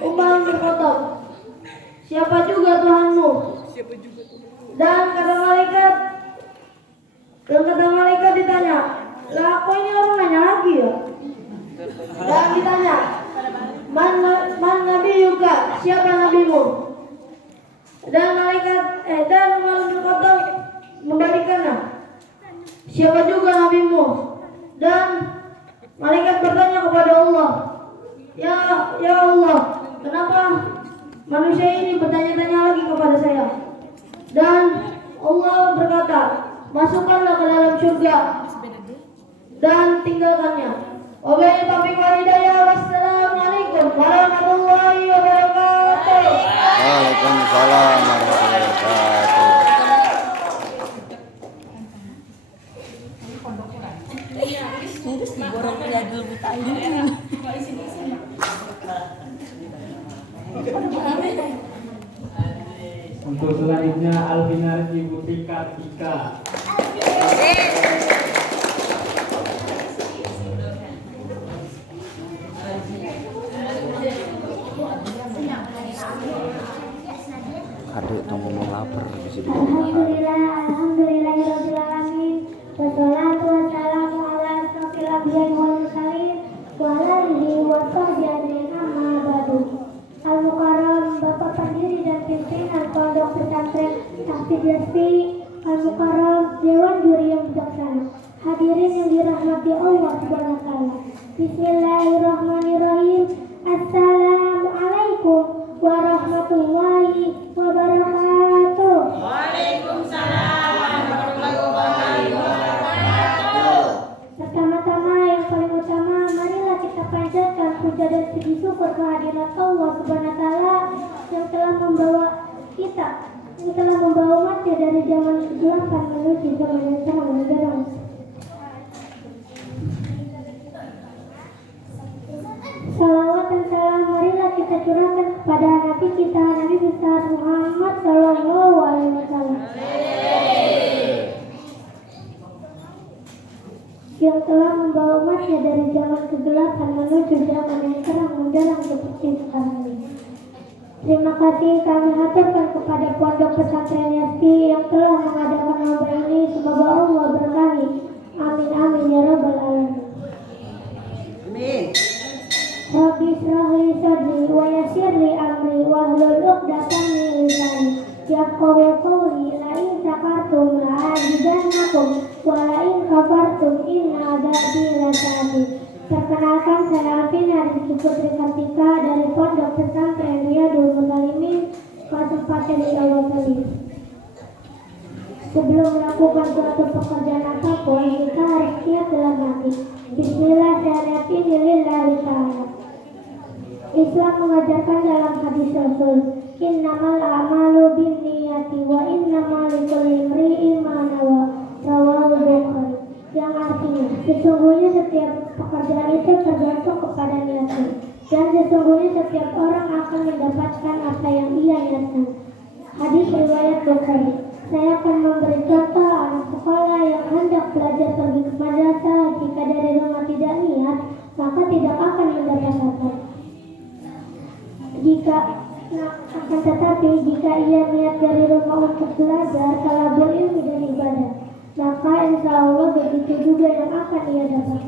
Umar bin Khattab, siapa juga Tuhanmu? Dan kata malaikat ditanya, lah kok ini orang nanya lagi ya? Dan ditanya, man nabi juga, siapa nabimu? Dan Umar bin Khattab membalikannya, siapa juga nabimu? Dan malaikat bertanya kepada Allah, ya Allah, kenapa manusia ini bertanya-tanya lagi kepada saya? Dan Allah berkata, masukkanlah ke dalam surga dan tinggalkannya. Wabillahi taufiq wal hidayah. Wassalamualaikum warahmatullahi wabarakatuh. Waalaikumsalam warahmatullahi wabarakatuh. Untuk selanjutnya Albinar Ibu Tika. Aduh, tunggu mau lapar di sini. Alhamdulillahirabbil alamin. Wassalatu wassalamu ala asyrofil anbiya'i wal mursalin wa ala alihi wa sahbihi ajmain, amma ba'du. Al-Mukarram, Bapak pendiri dan pimpinan Pondok Pesantren Tahfiz Yasfi, Al-Mukarram, Dewan Juri yang bijaksana, hadirin yang dirahmati Allah Subhanahu wa taala. Bismillahirrahmanirrahim. Assalamualaikum warahmatullahi wabarakatuh. Waalaikumsalam warahmatullahi wabarakatuh. Pertama-tama yang paling utama, marilah kita panjatkan puja dan puji syukur kehadirat Allah Subhanahu wa taala yang telah membawa umatnya dari zaman kegelapan menuju zaman yang terang benderang. Salawat dan salam marilah kita curahkan kepada Nabi kita, Nabi besar Muhammad Sallallahu Alaihi Wasallam, yang telah membawa umatnya dari zaman kegelapan menuju zaman yang terang menderang seperti sekarang ini. Terima kasih kami haturkan kepada Pondok Pesantren Yasfi yang telah mengadakan lomba ini. Semoga Allah berkahi. Amin amin ya rabbal alamin. Amin. Rabbi shrah li sadri wa yassir li amri wahlul 'uqdatam min lisani yafqahu qawli. La in syakartum la azidannakum wa la in kafartum inna adzabi lasyadid. Perkenalkan, saya Alvina Rizky Putri Kartika dari Pondok Pesantren Riyadul Mutalimin, Kabupaten Jawa. Sebelum melakukan suatu pekerjaan apapun, kita harus siap dalam hati. Bismillah, syariat ini lillahi ta'ala. Islam mengajarkan dalam hadis Rasul, innamal a'malu binniyati wa innamal likulli imri'in ma nawa, rawahu Bukhari. Yang artinya, sesungguhnya setiap pekerjaan itu tergantung kepada niatnya, dan sesungguhnya setiap orang akan mendapatkan apa yang ia niatkan. Hadis riwayat Bukhari. Saya akan memberi contoh anak sekolah yang hendak belajar pergi ke madrasah. Jika dari rumah tidak niat, maka tidak akan mendapat apa. Akan tetapi jika ia niat dari rumah untuk belajar, talabul ilmi dan ibadah, maka insya Allah begitu juga yang akan ia dapat.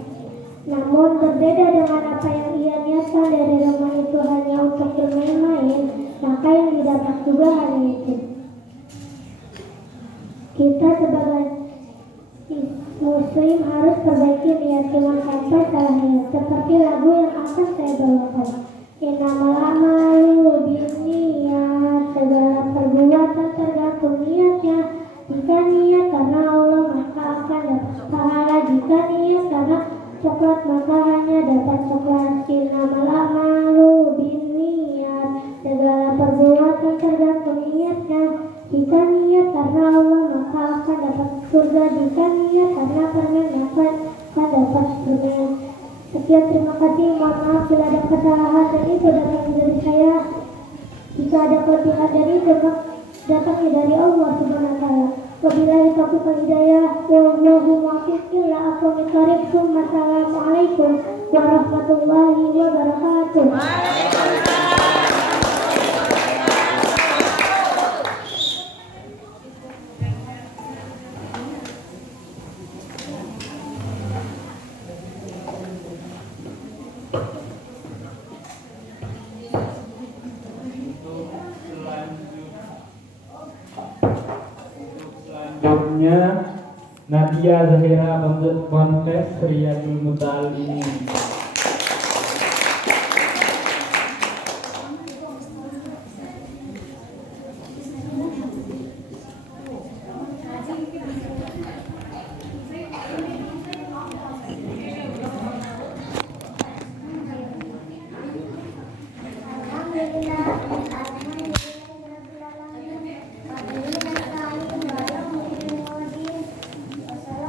Namun berbeda dengan apa yang ia niatkan dari rumah itu hanya untuk bermain-main, maka yang didapat juga hanya itu. Kita sebagai muslim harus perbaiki niat, jangan sampai salah niat. Seperti lagu yang akan saya bawakan. Innamal a'malu binniyat, segala perbuatan tergantung niatnya. Jika niat karena Allah, maka akan dapat pahala. Jika niat karena coklat, maka hanya dapat coklat. Innamal a'malu binniyat, segala perbuatan tergantung niatnya. Jika niat karena Allah, maka akan dapat surga. Jika niat karena permen, maka akan dapat permen. Sekian, terima kasih. Mohon maaf bila ada kesalahan dan itu datang dari saya. Jika ada kelebihan dari itu, datangnya dari Allah Subhanahu wa taala. Wabillahi taufiq wal hidayah. Wallahu muwaffiq ila aqwamit thoriq. Assalamualaikum warahmatullahi wabarakatuh. Selanjutnya Nadia Zahira Pontes Riyadul Mutalimin.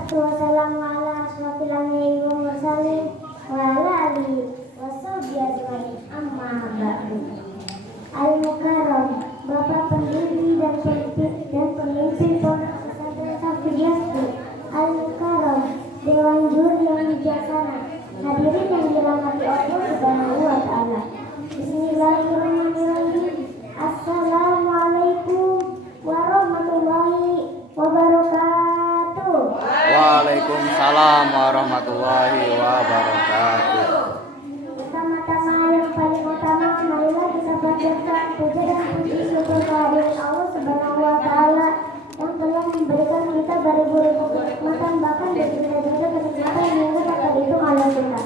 Wassalamu ala asyrafil anbiya'i wal mursalin wa ala alihi washabbihi ajmain. Amma ba'du. Al-Mukarram, Bapak pendiri dan pemimpin Pondok Pesantren Tafidiyasti. Al-Mukarram, Dewan Juri yang bijaksana. Hadirin yang dirahmati Allah Subhanahu wa taala. Bismillahirrahmanirrahim. Assalamualaikum warahmatullahi wabarakatuh. Waalaikumsalam warahmatullahi wabarakatuh. Pertama-tama yang paling utama, marilah kita panjatkan puja dan puji syukur kehadiran Allah Subhanahu wa taala yang telah memberikan kita beribu-ribu kenikmatan, bahkan berjuta-juta kenikmatan yang tak terhitung oleh kita,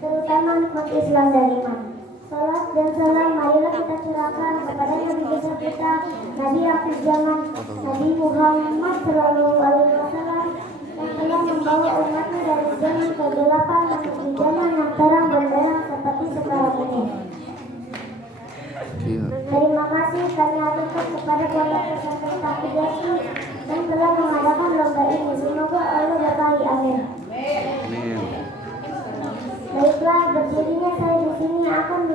terutama nikmat Islam dan iman. Salat dan salam marilah kita curahkan kepada Nabi besar kita, Nabi akhir zaman, Nabi Muhammad Shallallahu Alaihi Wasallam, yang telah membawa umatnya dari zaman kegelapan menuju zaman yang terang benderang seperti sekarang ini. Terima kasih kami aturkan kepada Pondok Pesantren Tafidiyasti yang telah mengadakan lomba ini. Semoga Allah berkahi. Amin. Amin. Baiklah, berdirinya saya di sini akan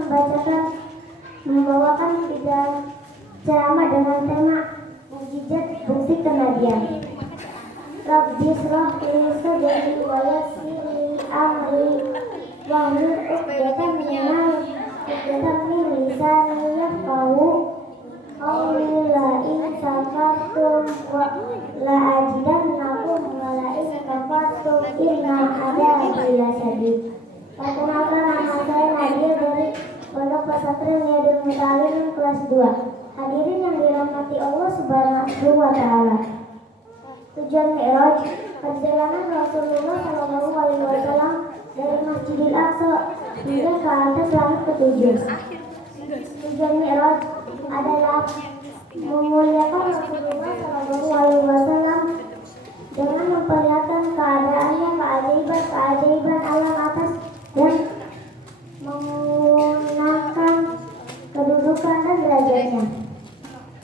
membawakan 3 ceramah dengan tema mukjizat bukti kenabian. Rabbi shrah li sadri wa yassir li amri wahlul 'uqdatam min lisani yafqahu qawli. La in sakartum wa la azidannakum wa la in kafartum inna adzabi lasyadid. Perkenalkan, nama saya Nadia dari Pondok Pesantren Riyadul Mutalimin kelas 2. Hadirin yang dirahmati Allah Subhanahu wa taala. Tujuan Mi'raj, perjalanan Rasulullah Shallallahu Alaihi Wasallam dari Masjidil Aqsa hingga ke atas langit ketujuh. Tujuan Mi'raj adalah memuliakan Rasulullah Shallallahu Alaihi Wasallam dengan memperlihatkan keadaannya, keajaiban alam atas, dan menggunakan kedudukan dan derajatnya.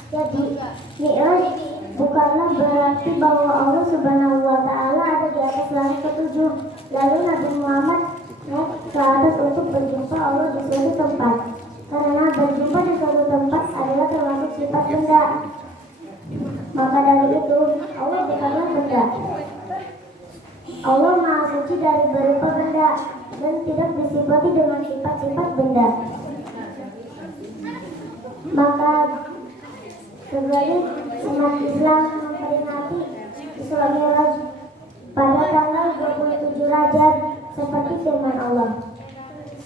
Jadi, Mi'raj bukanlah berarti bahwa Allah Subhanahu wa taala ada di atas langit ketujuh, lalu Nabi Muhammad naik ke atas untuk berjumpa Allah di suatu tempat. Karena berjumpa di suatu tempat adalah termasuk sifat benda, maka dari itu Allah bukanlah benda. Allah Maha Suci dari berupa benda dan tidak disifati dengan sifat-sifat benda. Maka sebalik umat Islam memperingati Isra Mi'raj pada tanggal 27 Rajab seperti firman Allah,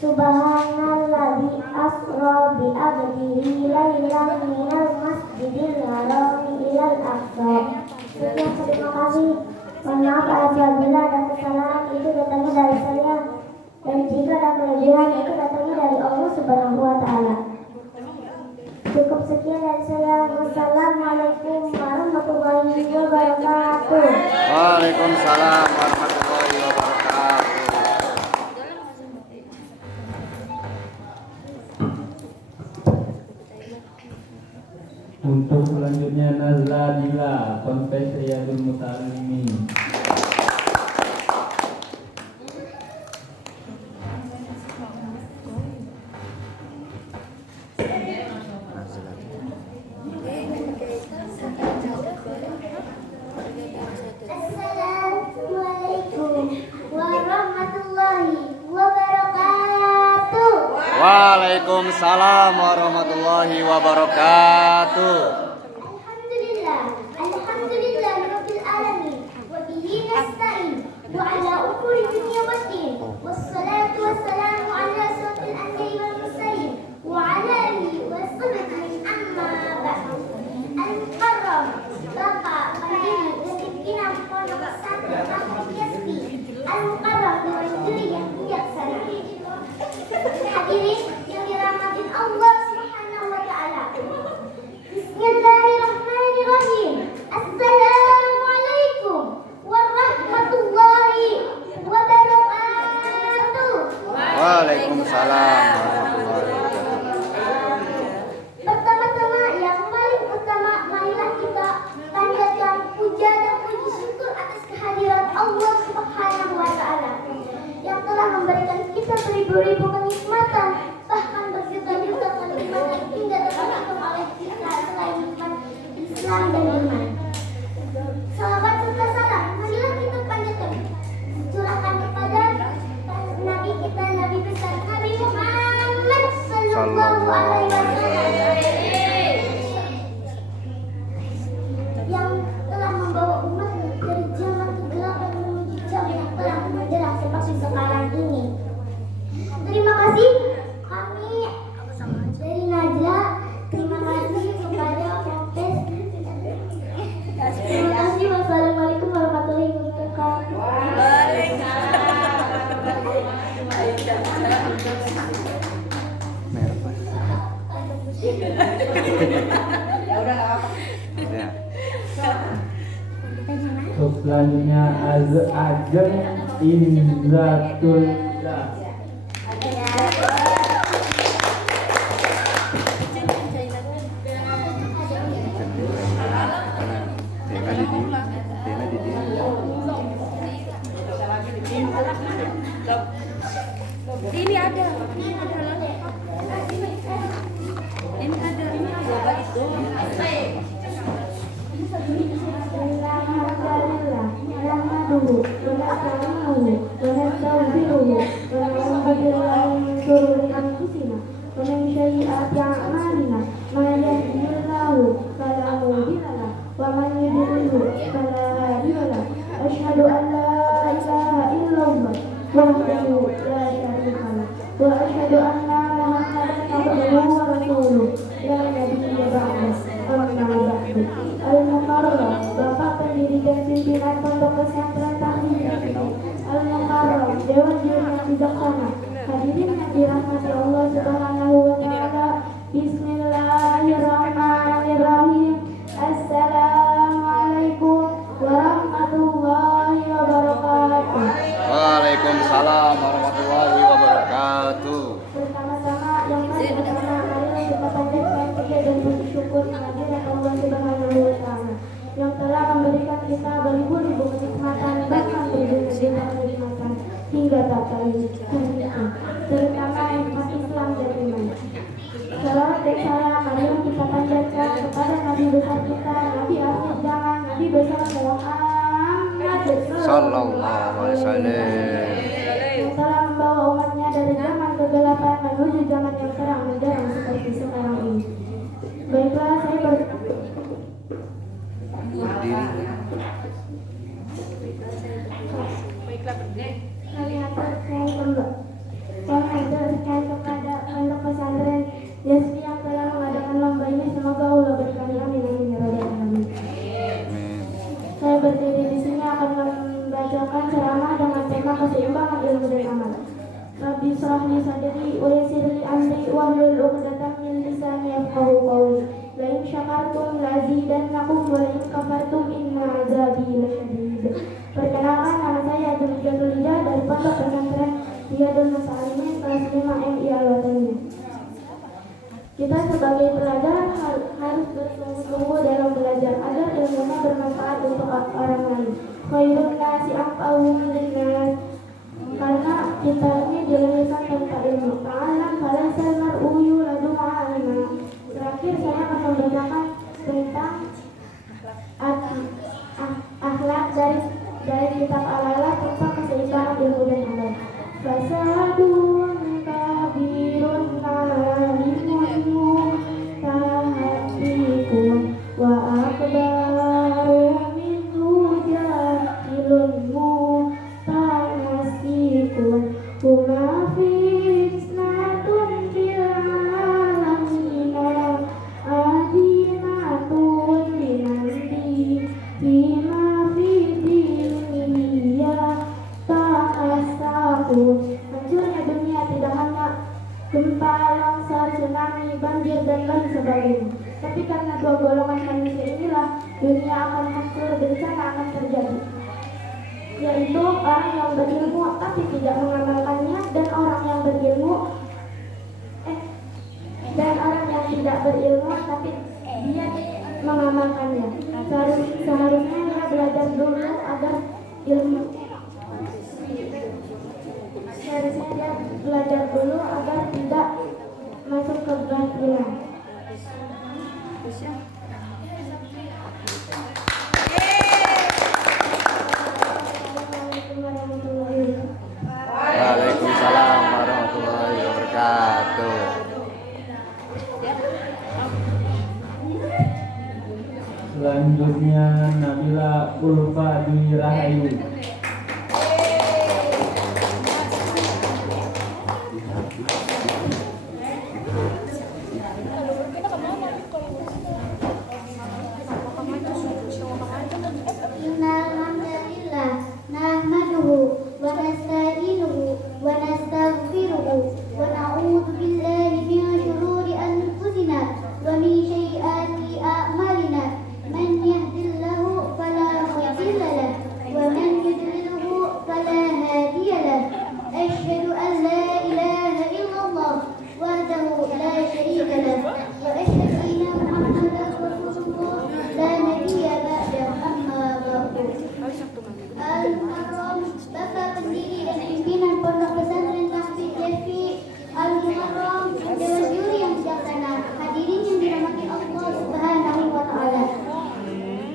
Subhanalladzi asra bi 'abdihi lailan minal masjidil haram ilal aqsa. Sekian, terima kasih. Mohon maaf apabila ada kesalahan, itu datangnya dari saya, dan jika ada kelebihan itu datangnya dari Allah Subhanahu wa taala. Cukup sekian dari saya. Wassalamualaikum warahmatullahi wabarakatuh. Waalaikumsalam warahmatullahi wabarakatuh. Untuk selanjutnya Nazla Dila Ponpes Riyadul Mutalimin. Assalamualaikum warahmatullahi wabarakatuh. Waalaikumsalam warahmatullahi wabarakatuh. Alhamdulillah rabbil alamin wa bihi nasta'in wa ala umuri dunya waddin. Wassalatu wassalamu ala warahmatullahi wabarakatuh. Pertama-tama yang paling utama, marilah kita panjatkan puja dan puji syukur atas kehadiran Allah Subhanahu wa Ta'ala yang telah memberikan kita beribu-ribu kenikmatan, bahkan berjuta-juta kenikmatan hingga terhitung oleh kita selain nikmat Islam dan iman. Salawat serta salam, marilah kita panjatkan, curahkan kepada Nabi kita, Nabi besar Nabi Muhammad Sallallahu Alaihi Wasallam yang telah membawa umat dari zaman kegelapan menuju jam yang telah menderang seperti sekarang ini. Terima kasih kami dari Najla. Terima kasih kepada Kompes. Terima kasih. Wassalamualaikum warahmatullahi wabarakatuh. Ya. Untuk selanjutnya Ajeng Indratullah. Ini ada. Asyhadu an la ilaha illallah wahdahu la syarika lah wa asyhadu anna Muhammadan abduhu wa rasuluh la nabiyya ba'dahu. Amma ba'du. Al-Mukarram, Bapak pendiri dan pimpinan Pondok Pesantren Tahliya Al-Mukarram, Dewan Juri yang bijaksana, hadirin yang dirahmati Allah Subhanahu wa Ta'ala. Bismillahirrahmanirrahim. Assalamualaikum warahmatullahi wabarakatuh. Waalaikumsalam warahmatullahi wabarakatuh. Bersama-sama yang pertama, marilah kita panjatkan puja dan puji syukur kehadirat Allah Subhanahu wa Ta'ala yang telah memberikan kita beribu-ribu kenikmatan, bahkan berjuta-juta kenikmatan hingga tak terhitung, terutama nikmat Islam dan iman. Salawat dan salam marilah kita panjatkan kepada Nabi besar kita, Nabi akhir zaman, Nabi besar Muhammad Sallallahu alaihi wasallam. yang telah membawa umatnya dari zaman kegelapan menuju zaman yang terang menderang seperti sekarang ini. Baiklah, saya kami aturkan kepada Pondok Pesantren Yasmi yang telah mengadakan lomba ini. Semoga Allah berkahi. Amin amin ya rabbal alamin. Saya berdiri di sini akan membacakan ceramah dengan tema keseimbangan ilmu dan amal. Rabbi shrah li sadri wa yassir li amri wahlul 'uqdatam min lisani yafqahu qawli. La in syakartum lazidannakum wa la in kafartum inna 'adzabi lasyadid. Perkenalkan, nama saya Ajeng Indratullah dari Pondok Pesantren Riyadul Musta'alimin kelas 5 MI Al-Wataniyah. Kita sebagai pelajar harus bersungguh-sungguh dalam belajar agar ilmunya bermanfaat untuk orang lain. Khairun nasi anfa'uhum linnas. Karena kita ini dilahirkan tanpa ilmu. Ta'alam falasal mar'u yuladu ma'alima. Terakhir saya akan membacakan tentang akhlak dari kitab Al-Alaq tentang keseimbangan ilmu dan amal. Fasadun kabirun alimun tahatikum wa akbaru minhu jahilun mutanasikun huma fitnatun bil alamina adinatun binanti bima fidiniya ta'asakun. Hancurnya dunia tidak hanya gempa, longsor, tsunami, banjir, dan lain sebagainya. Tapi karena dua golongan manusia inilah dunia akan hancur, bencana akan terjadi, yaitu orang yang berilmu tapi tidak mengamalkannya dan orang yang berilmu tapi dia mengamalkannya. Seharusnya dia belajar dulu agar ilmu Seharusnya dia belajar dulu agar tidak masuk ke kebatilan. Assalamualaikum warahmatullahi wabarakatuh. Waalaikumsalam warahmatullahi wabarakatuh. Selanjutnya Nabila Ulfa Dwi Rahayu. Innal hamdalillah nahmaduhu wa nasta'inuhu wa nastaghfiruhu wa na'udzu billahi min shururi anfusina wa min sayyiati a'malina. Man yahdihillahu fala mudilla lahu wa man yudlilhu fala hadiya lahu. Asyhadu an la ilaha illallah wahdahu la syarika lahu wa asyhadu anna Muhammadan rasulullah la nabiyya ba'dahu amma ba'du. Al-Muharram, Bapak pendiri dan pimpinan Pondok Pesantren Tahfiz Devi Al-Muharram, Dewan Juri yang bijaksana, hadirin yang dirahmati Allah Subhanahu wa taala.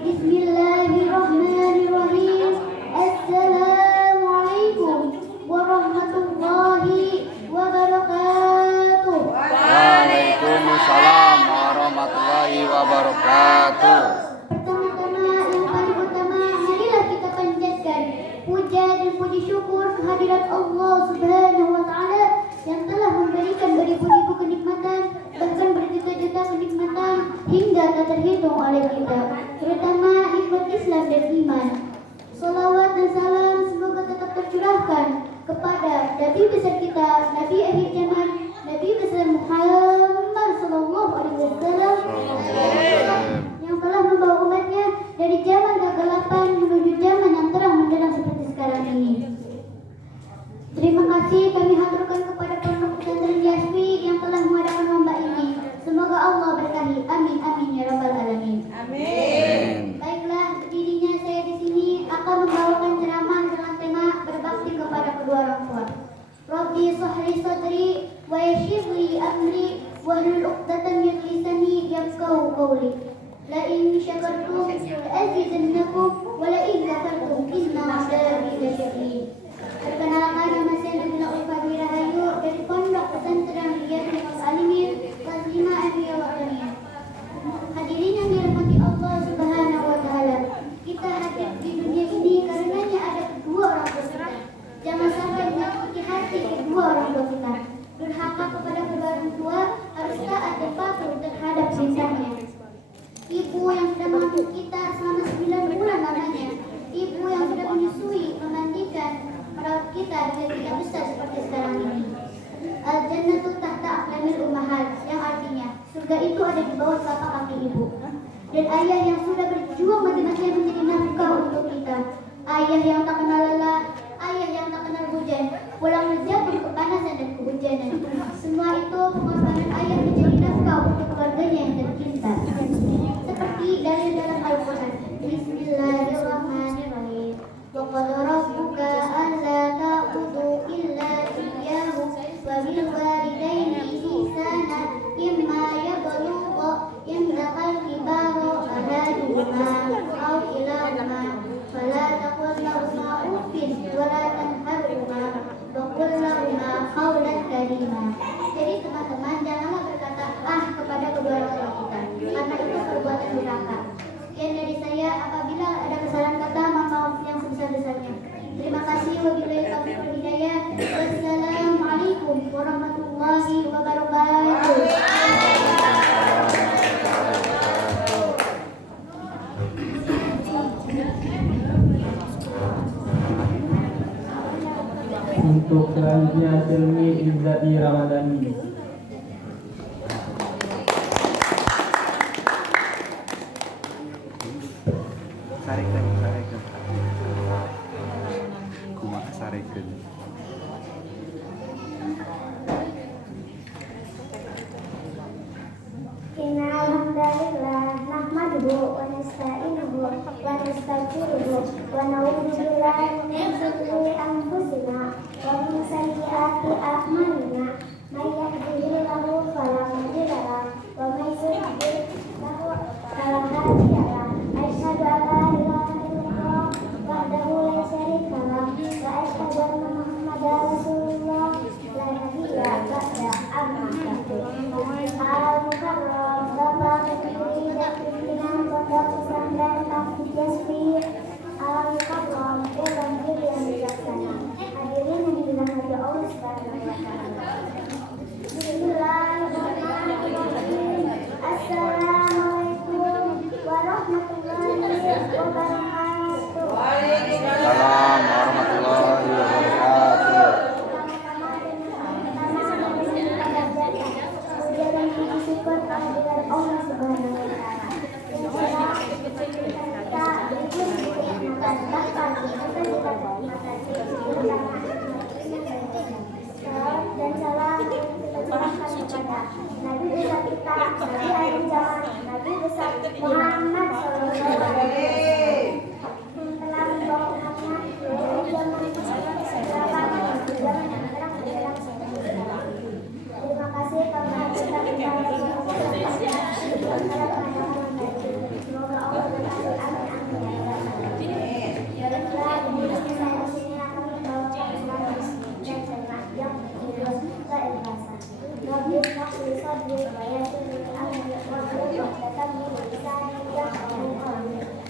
Bismillahirrahmanirrahim. Assalamualaikum warahmatullahi wabarakatuh. Waalaikumsalam warahmatullahi wabarakatuh. Pertama-tama yang paling utama, marilah kita panjatkan puja dan puji syukur kehadirat Allah Subhanahu wa taala yang telah memberikan beribu-ribu kenikmatan, bahkan berjuta-juta kenikmatan hingga tak terhitung oleh kita, terutama nikmat Islam dan iman. Salawat dan salam semoga tetap tercurahkan kepada Nabi besar kita, Nabi akhir zaman, Nabi besar Muhammad sallallahu alaihi wasallam yang telah membawa umatnya dari zaman kegelapan menuju zaman yang terang menderang seperti sekarang ini. Terima kasih kami haturkan kepada Pondok Pesantren Yasmi yang telah mengadakan lomba ini. Semoga Allah berkahi. Amin amin ya rabbal alamin. Amin. Baiklah, berdirinya saya di sini akan membawakan ceramah dengan tema berbakti kepada kedua orang tua. Rabbi sahli sadri wa yassir li amri wahlul 'uqdatam min lisani yafqahu qawli. La in syakartum la'azidannakum wa la in kafartum inna 'adzabi lasyadid. Perkenalkan, nama saya Nabila Ulfa Dwi Rahayu dari Pondok Pesantren Riyadhul Muslimin kelas 5 MIA Wataniyah. Hadirin yang dirahmati Allah Subhanahu wa taala, kita hadir di dunia ini karenanya ada kedua orang tua kita. Jangan sampai menyakiti hati kedua orang tua kita. Durhaka kepada kedua orang tua, harus taat dan patuh terhadap perintahnya. Ibu yang sudah mengandung kita selama 9 bulan lamanya, ibu yang sudah menyusui, memandikan, merawat kita hingga kita besar seperti sekarang ini. Al-Jannatu tahta aqlamil ummahat, yang artinya surga itu ada di bawah telapak kaki ibu. Dan ayah yang sudah berjuang mati-matian menjadi nafkah untuk kita, ayah yang tak kenal lelah, ayah yang tak kenal hujan, pulang kerja pun kepanasan dan kehujanan. Semua itu pengorbanan ayah menjadi nafkah untuk keluarganya yang tercinta. Seperti dalil dalam Al-Quran. Bismillahirrahmanirrahim. Wa qala rabbuka alla ta'budu illa iyyahu wa bil walidaini ihsana imma yablugha indakal kibara ahaduhuma aw kilahuma fala taqul lahuma uffin wa la tanharhuma wa qul lahuma qawlan karima. Jadi teman-teman, janganlah berkata kepada kedua orang tua kita, karena itu perbuatan durhaka. Sekian dari saya, apabila ada kesalahan kata, mohon maaf yang sebesar-besarnya. Terima kasih. Wabillahi taufiq wal hidayah. Wassalamualaikum warahmatullahi wabarakatuh. Untuk selanjutnya Silmi Izzati Ramadhani. Sarekeun. Kumaha sarekeun? Innal ونعوذ بالله من شرور أنفسنا ومن سيئات أعمالنا من يهده الله فلا مضل له ومن يضلل فلا هادي له أشهد أن لا إله إلا الله وحده لا شريك له وأشهد أن محمدا رسول الله لا نبي بعده أما بعد المكرم Bapak Menteri dan pimpinan Pondok Pesantren Tahfidz Yasfi Al-Mukarram dalam diri yang bijaksana. Hadirin yang dirahmati Allah Subhanahu wa taala. Bismillahirrahmanirrahim. Assalamualaikum warahmatullahi wabarakatuh. Waalaikumsalam warahmatullahi wabarakatuh. Syukur kehadiran Allah Subhanahu wa taala. Dan salam kita curahkan kepada Nabi besar kita, Nabi akhir zaman, Nabi besar Muhammad sallallahu alaihi wasallam. Telah membawa umatnya dari zaman kegelapan menuju zaman yang terang benderang seperti sekarang. Terima kasih karena kita kepada semoga Allah berkati. Amin amin ya rabbal alamin. Saya sini akan membawakan hadis dan tema yang berjudul keikhlasan. Nabi Muhammad SAW bayangkan amri wa datang dari lisan yang Allah.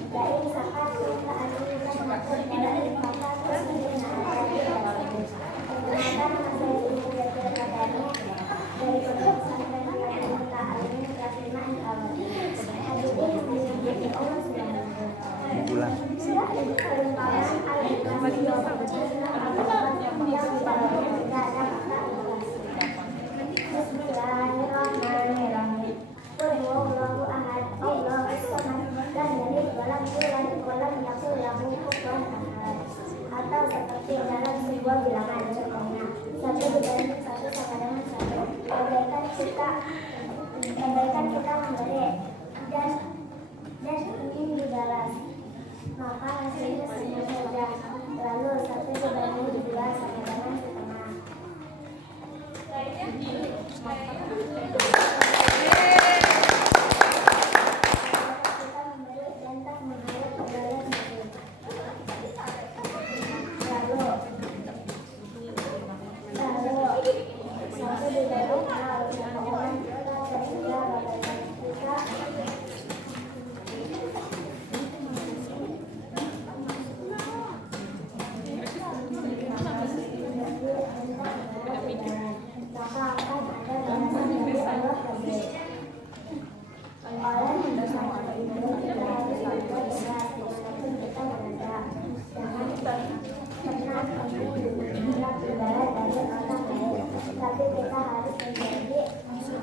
Dari sahabat kita adil dan makhluk dari kata tersebutnya ada di dalam. Saya ini belajar katanya dari pondok pesantren yang minta alim kelas 5 awal. Hadirin yang Allah Subhanahu wa taala. Sudah ada perumpamaan alim kelas 2 yang Bismillahirrahmanirrahim. Qul huwallahu ahad, Allahus samad, lam yalid wa lam yulad wa lam yakul lahu kufuwan ahad. Atau seperti dalam sebuah bilangan contohnya 1 sama dengan 1. Kebaikan kita memberi dan ingin dibalas, maka hasilnya sama saja. Lalu 1 dibanding 2 sama dengan setengah. Kita memberi dan tak mengharap imbalan itu. Lalu 1 dibanding 0 sama dengan 2 sehingga bagaimana kita tapi kita harus menjadi orang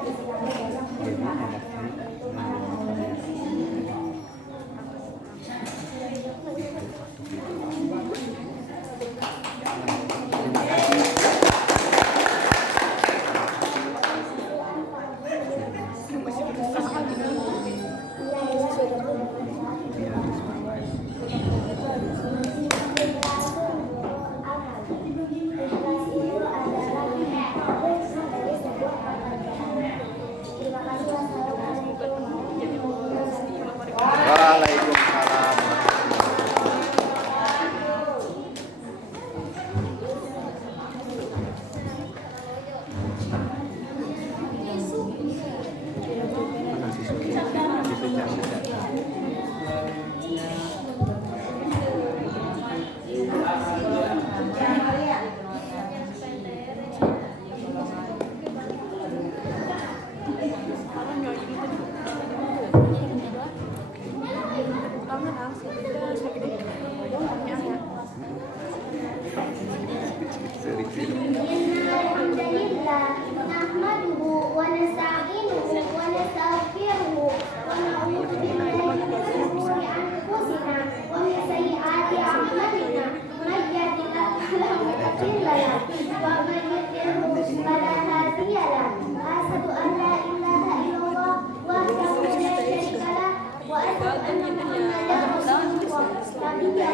yang selalu dalam manfaatnya, yaitu orang lain. Waalaikumsalam. Alhamdulillah, nahmaduhu wa nasta'inuhu wa nastaghfiruhu wa na'udzu billahi min shururi anfusina wa min sayyiati a'malina. May yahdihillahu fala mudilla lahu wa may yudlilhu fala hadiya lahu. Asyhadu an la ilaha illallah wahdahu la syarika lahu wa asyhadu anna Muhammadan rasulullah.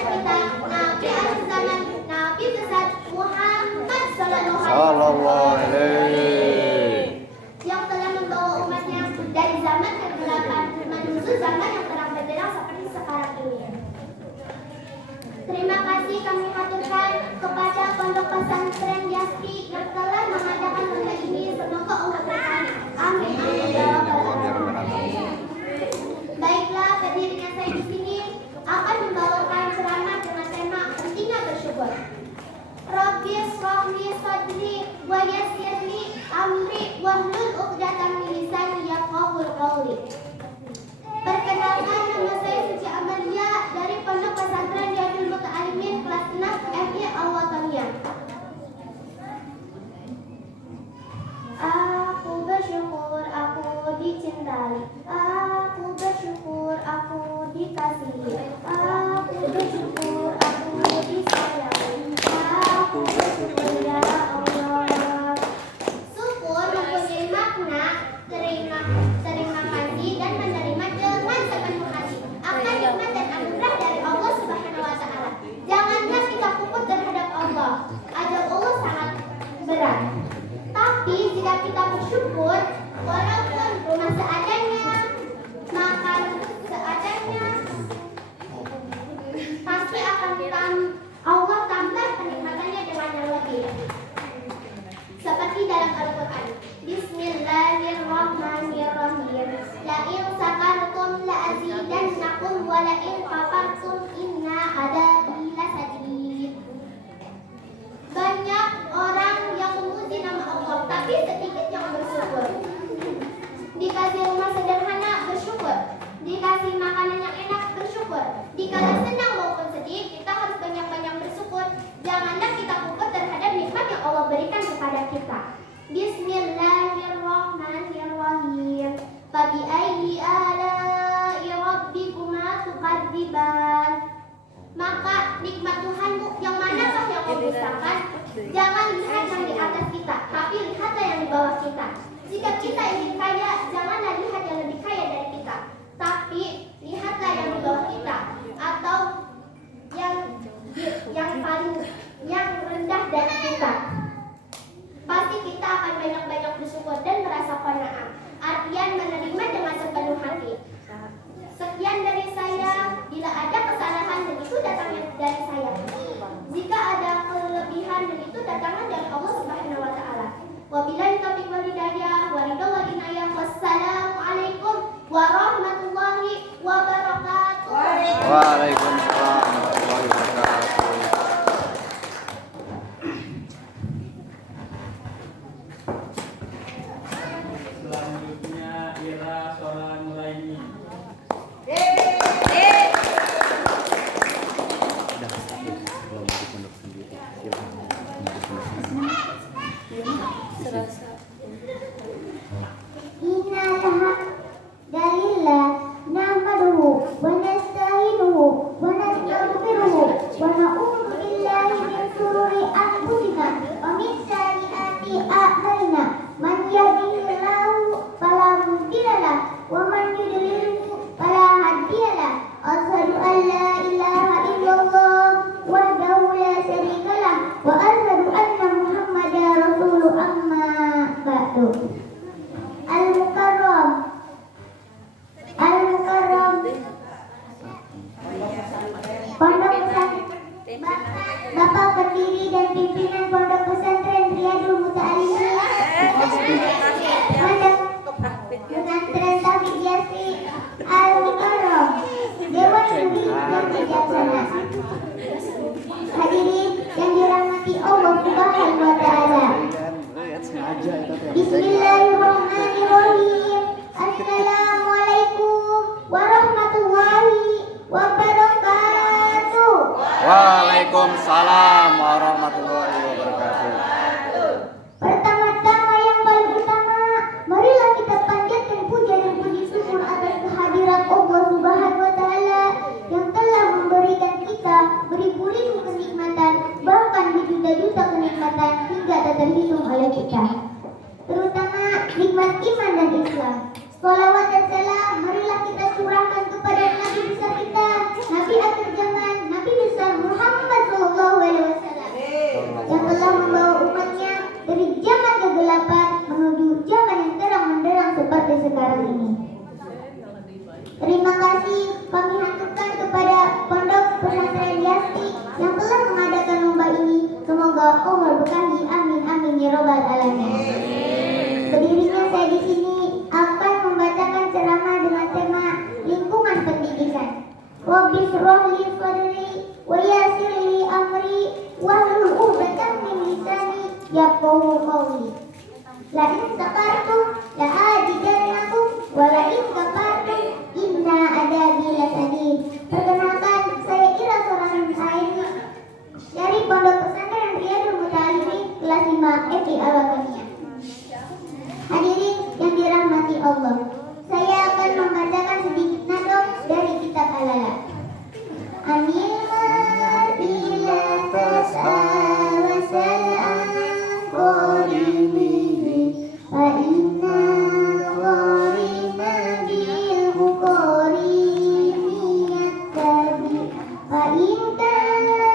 kita Nabi akhir zaman, Nabi besar Muhammad sallallahu Sallallahu alaihi alaihi. yang telah membawa umatnya dari zaman kegelapan menuju zaman yang terang benderang seperti sekarang ini. Terima kasih kami haturkan kepada Pondok Pesantren Yasri yang telah mengadakan lomba ini. Semoga Allah berkati. Amin. Amin. Ya Rabbal Alamin. Baiklah, berdirinya saya di sini akan membawakan ceramah dengan tema pentingnya bersyukur. Rabbi shrah li sadri wa yassir li amri wahlul 'uqdatam min lisani yafqahul qawli. Perkenalkan, nama saya Suci Amalia dari Pondok Pesantren Riyadul Muta'alimin kelas 6 FI Al-Wataniyah. Aku bersyukur aku dicintai. Aku bersyukur aku dikasihi. Aku bersyukur aku disayangi. Aku bersyukur ya Allah. Syukur mempunyai makna terima kasih dan menerima dengan sepenuh hati akan nikmat dan anugerah dari Allah Subhanahu wa taala. Janganlah kita pupus terhadap Allah. Ajab Allah sangat berat. Tapi jika kita bersyukur, walaupun rumah seadanya, makan seadanya, pasti akan Allah tambah kenikmatannya dengan yang lebih. Seperti dalam Al-Quran, Bismillahirrahmanirrahim. La in sakartum la azidannakum wa la in kafartum inna adabi lasadid. Banyak orang yang memuji nama Allah, tapi sedikit yang bersyukur. Dikasih rumah sederhana, bersyukur. Dikasih makanan yang enak, bersyukur. Dikala senang maupun sedih, kita harus banyak-banyak bersyukur. Janganlah kita pupus terhadap nikmat yang Allah berikan kepada kita. Bismillahirrahmanirrahim. Fabi'ayyi ala'i rabbikuma tukadziban. Maka nikmat Tuhanmu yang manakah yang kau dustakan? Jangan lihat yang di atas kita, tapi lihatlah yang di bawah kita. Jika kita ingin kaya, janganlah lihat yang lebih kaya dari kita, tapi lihatlah yang di bawah kita, atau yang rendah dari kita. Pasti kita akan banyak-banyak bersyukur dan merasa qanaah. Artian menerima dengan sepenuh hati. Sekian dari saya. Bila ada kesalahan, begitu datangnya dari saya. Jika ada kelebihan, begitu datangnya dari Allah Subhanahu wa taala. Wabillahi taufiq wal hidayah wa ridha wal inayah. Wassalamualaikum warahmatullahi wabarakatuh. Waalaikumsalam warahmatullahi wabarakatuh. Selanjutnya Ira Sora Nuraini. Innalhamdalillah nahmaduhu wa nasta'inuhu wa nastaghfiruhu wa na'udzu billahi min shururi anfusina wa min sayyiati a'malina. Man yahdihillahu fala mudilla lahu wa man yudlilhu fala hadiya lahu. Asyhadu an la ilaha illallah wahdahu la syarika lahu wa asyhadu anna Muhammadar rasulullah. Amma ba'du. Al-Mukarram Pondok Pesantren Bapak pendiri dan pimpinan Pondok Pesantren Riyadul Muta'alimin, Pondok Pesantren Taufik Yasri Al-Mukarram, Dewan Juri yang bijaksana, hadirin yang dirahmati Allah Subhanahu wa taala. Bismillahirrahmanirrahim. Assalamualaikum warahmatullahi wabarakatuh. Waalaikumsalam warahmatullahi wabarakatuh. Pertama-tama yang paling utama, marilah kita panjatkan puja dan puji syukur atas kehadiran Allah Subhanahu wa taala yang telah memberikan kita beribu-ribu kenikmatan, bahkan berjuta-juta kenikmatan hingga tak terhitung oleh kita. Terutama nikmat iman dan Islam. Sholawat dan salam marilah kita curahkan kepada Nabi besar kita, Nabi akhir zaman, Nabi besar Pesantren Yasti yang telah mengadakan lomba ini. Semoga Allah berkahi. Amin amin ya robbal alamin. Berdirinya saya di sini akan membacakan ceramah dengan tema lingkungan pendidikan. Rabbi shrah li sadri wa yassir li amri wahlul 'uqdatam min lisani yafqahu qawli. La in sakartum la azidannakum wa la in kafartum inna adabi lasadid. Perkenalkan, saya Ira Sorangan Aini dari Pondok Pesantren Riyadul Muta'alimin kelas 5 FI Al-Wataniyah. Hadirin yang dirahmati Allah, saya akan membacakan sedikit nadom dari kitab Al-Lala. Anil mar'ila tas'a wa sal'an qarinihi fa inna qarina bil qarini yattabi fa in kana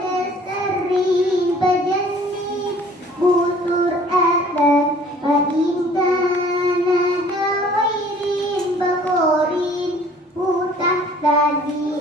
nasri bajanni busur adan fa in kana hawairin bakorin putah tadi.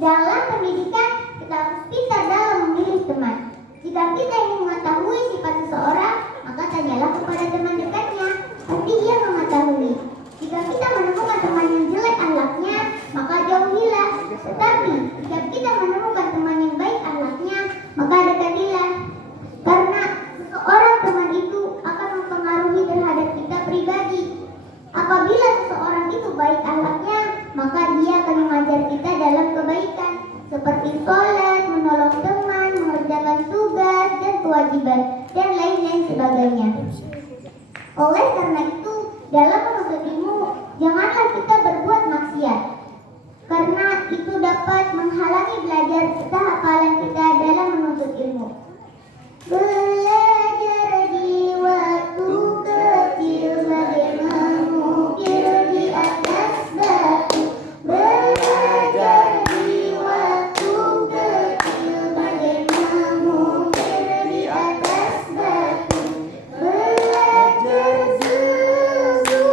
Dalam pendidikan, kita harus pintar dalam memilih teman. Jika kita ingin mengetahui sifat seseorang, maka tanyalah kepada teman dekatnya, pasti ia mengetahui. Jika kita menemukan teman yang jelek akhlaknya, maka jauhilah. Tetapi, jika kita menemukan teman yang baik akhlaknya, maka dekatilah. Karena seseorang teman itu akan mempengaruhi terhadap kita pribadi. Apabila seseorang itu baik akhlaknya, maka dia akan mengajar kita dalam kebaikan, seperti sholat, menolong teman, mengerjakan tugas dan kewajiban, dan lain-lain sebagainya. Oleh karena itu, dalam menuntut ilmu, janganlah kita berbuat maksiat, karena itu dapat menghalangi belajar serta hafalan kita dalam menuntut ilmu. Belajar di waktu kecil bagai mengukir di atas batu. Belajar di waktu kecil bagai mengukir di atas batu. Belajar sesudah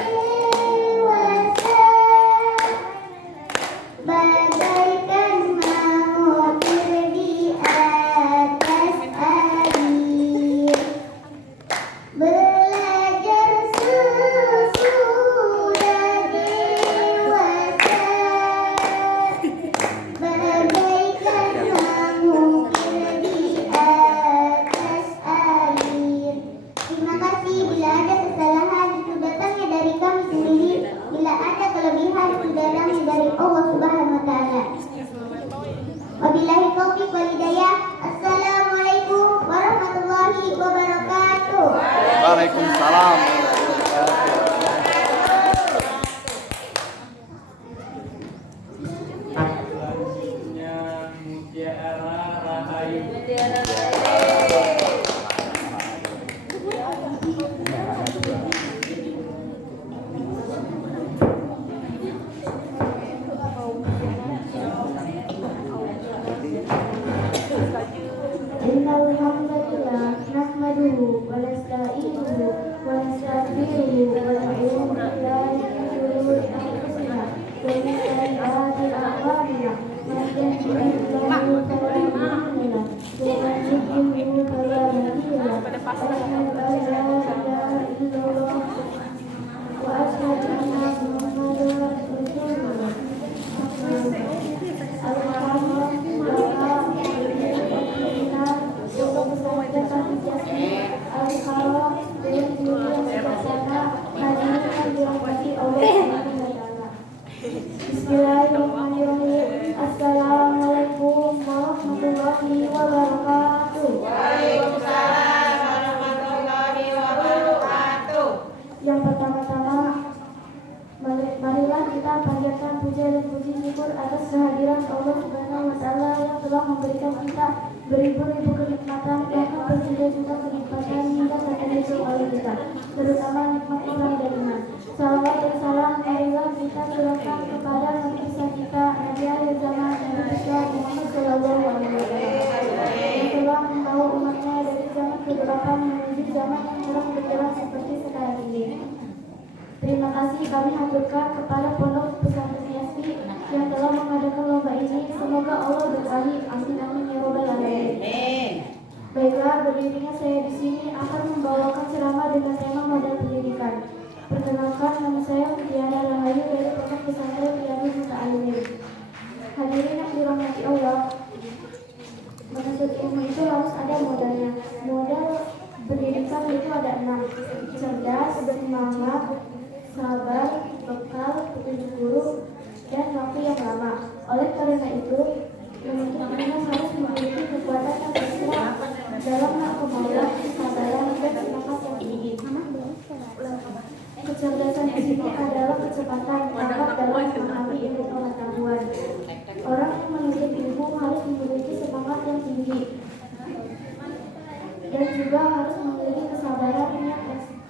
dewasa bagaikan mengukir di atas air. Belajar sesudah dewasa bagaikan mengukir di atas air. Terima kasih. Bila ada kesalahan itu datangnya dari kami sendiri. Bila ada kelebihan itu datangnya dari Allah Subhanahu wa Ta'ala. Wabillahi taufiq wal hidayah. Assalamualaikum warahmatullahi wabarakatuh. Waalaikumsalam. Selanjutnya Mutiara Rahayu. Innal hamdalillah nahmaduhu wa nasta'inuhu wa nastaghfiruhu wa na'udzu billahi min shururi anfusina wa min sayyiati a'malina. Man yahdihillahu fala mudilla lahu wa man yudlil fala hadiya lahu. Asyhadu an la ilaha illallah wa asyhadu anna Muhammadan rasulullah. Bismillahirrahmanirrahim. Assalamualaikum warahmatullahi wabarakatuh. Waalaikumsalam warahmatullahi wabarakatuh. Yang pertama-tama, marilah kita panjatkan puja dan puji syukur atas kehadiran Allah Subhanahu wa Ta'ala yang telah memberikan kita beribu-ribu kenikmatan, bahkan berjuta-juta kenikmatan hingga tak terhitung oleh kita, terutama nikmat Islam dan iman. Salawat dan salam marilah kita curahkan kepada nabi kita Nabi akhir zaman Nabi besar Muhammad Shallallahu Alaihi Wasallam yang telah membawa umatnya dari zaman kegelapan menuju zaman yang terang benderang seperti sekarang ini. Terima kasih kami haturkan kepada Pondok Pesantren Yasti yang telah mengadakan berdirinya saya di sini akan membawakan ceramah dengan tema modal pendidikan. Perkenalkan, nama saya Mutiara Rahayu dari Pondok Pesantren Riyadul Muta'alimin. Hadirin yang dirahmati Allah, menuntut ilmu itu harus ada modalnya. Modal pendidikan itu ada 6: cerdas, semangat, sabar, bekal, petunjuk guru, dan waktu yang lama. Oleh karena itu, menuntut ilmu harus memiliki kekuatan yang ekstra dalam hal kemauan, kesabaran, dan semangat yang tinggi. Kecerdasan di sini adalah kecepatan bakat dalam memahami ilmu pengetahuan. Orang yang menuntut ilmu harus memiliki semangat yang tinggi dan juga harus memiliki kesabaran yang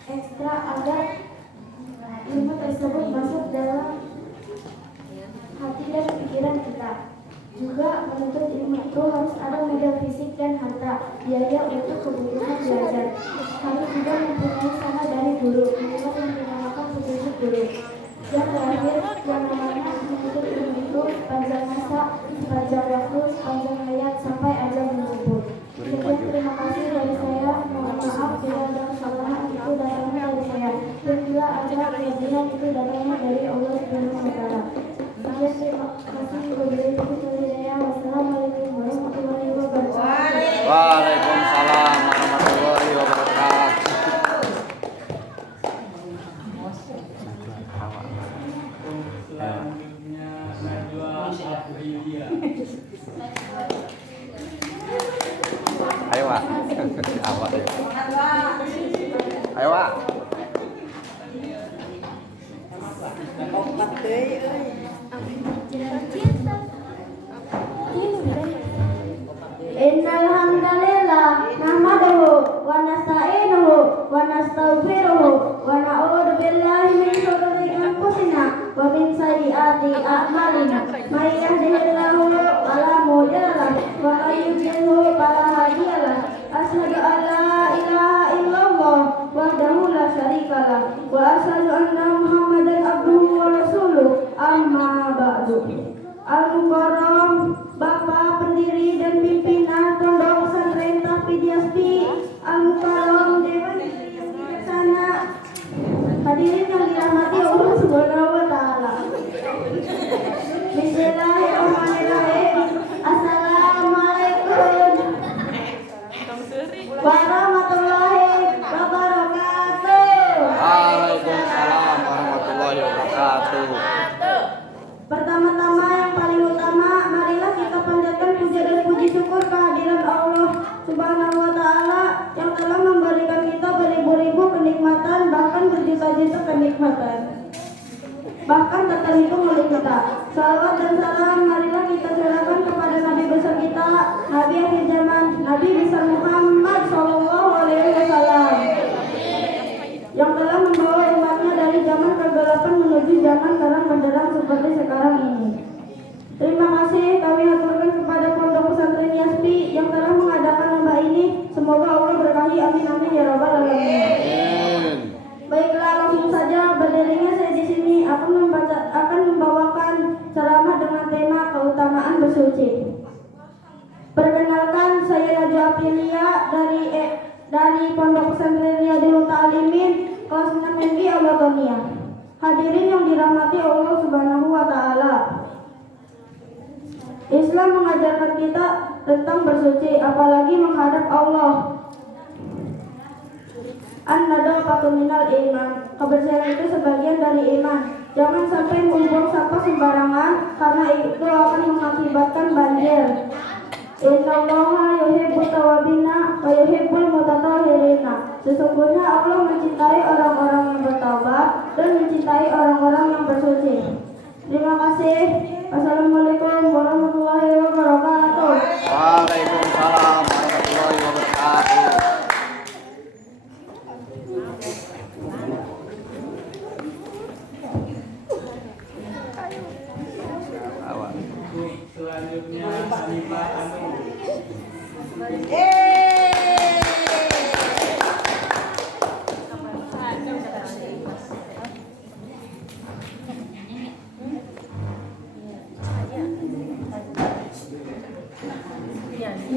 ekstra agar ilmu tersebut masuk dalam hati dan pikiran kita. Juga menuntut ilmu itu harus ada modal fisik dan harta, biaya untuk kebutuhan belajar. Harus juga mempunyai saran dari guru, minimal yang dinamakan petunjuk guru. Yang terakhir, yang namanya menuntut ilmu itu sepanjang masa, sepanjang waktu, sepanjang hayat, sampai ajal menjemput. Sekian, terima kasih dari saya. Mohon maaf bila ada kesalahan itu datangnya dari saya, dan bila ada kelebihan itu datangnya dari Allah Subhanahu wa Ta'ala. Sekian, terima kasih. Wassalamualaikum warahmatullahi wabarakatuh. Waalaikumsalam warahmatullahi wabarakatuh. Selanjutnya Najwa Afrilia. Ayo, Wak. Awak ayo. Ayo, Wak. Innal hamdalillah nahmaduhu wa nasta'inuhu wa nastaghfiruhu wa na'udzu billahi min shururi anfusina wa min sayyiati a'malina. May yahdihillahu fala mudilla lahu wa may yudlilhu fala hadiya lahu. Asyhadu an la ilaha illallah wahdahu la syarika lahu wa asyhadu anna Muhammadan abduhu wa rasuluh. Amma ba'du. Al-Mukarram, Bapak pendiri dan pimpinan Pondok Pesantren Tahfidz Yaspi, Al-Mukarram Dewan yang bijaksana, hadirin yang dirahmati Allah Subhanahu wa Ta'ala. Bismillahirrahmanirrahim. Assalamualaikum warahmatullahi wabarakatuh. Waalaikumsalam warahmatullahi wabarakatuh. Pertama-tama yang paling utama, marilah kita panjatkan puja dan puji syukur kehadiran Allah Subhanahu wa Ta'ala yang telah memberikan kita beribu-ribu kenikmatan, bahkan berjuta-juta kenikmatan, bahkan tak terhitung oleh kita. Salawat dan salam marilah kita curahkan kepada Nabi besar kita, Nabi akhir zaman, Nabi besar Muhammad Sallallahu Alaihi Wasallam, yang telah membawa umatnya dari zaman kegelapan menuju zaman terang benderang seperti sekarang ini. Terima kasih kami aturkan kepada Pondok Pesantren Yaspi yang telah mengadakan lomba ini. Semoga Allah berkahi, amin amin ya rabbal alamin. Baiklah, langsung saja. Berdirinya saya di sini akan membawakan ceramah dengan tema keutamaan bersuci. Perkenalkan, saya Najwa Afrilia dari Pondok Pesantren Riyadul Muta'alimin kelas 6 MG Al-Watoniyah. Hadirin yang dirahmati Allah Subhanahu wa Ta'ala. Islam mengajarkan kita tentang bersuci, apalagi menghadap Allah. An-nadafatu minal iman. Kebersihan itu sebagian dari iman. Jangan sampai membuang sampah sembarangan, karena itu akan mengakibatkan banjir. Innallaha yuhibbut tawwabina wa yuhibbul mutatahhirina. Sesungguhnya Allah mencintai orang-orang yang bertaubat dan mencintai orang-orang yang bersuci. Terima kasih. Assalamualaikum warahmatullahi wabarakatuh. Waalaikumsalam warahmatullahi wabarakatuh. Selanjutnya Hanifah Anu.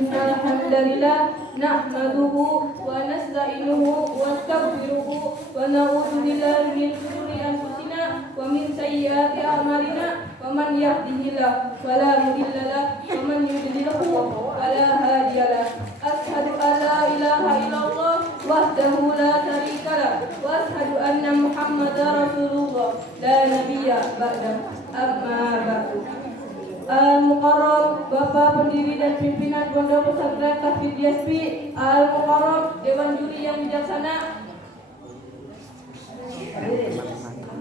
Alhamdulillah nahmaduhu wa nasta'inuhu wa nastaghfiruhu wa na'udzu billahi min shururi anfusina wa min sayyiati a'malina wa man yahdihillahu fala mudilla lahu wa man yudlilhu fala hadiya lahu. Asyhadu an la ilaha illallah wahdahu la syarika lahu wa asyhadu anna Muhammadar Rasulullah la nabiyya ba'dahu. Amma ba'du. Al-Mukarram, Bapak Pendiri dan Pimpinan Pondok Pesantren Tahfidz Yaspi, Al-Mukarram, Dewan Juri yang bijaksana,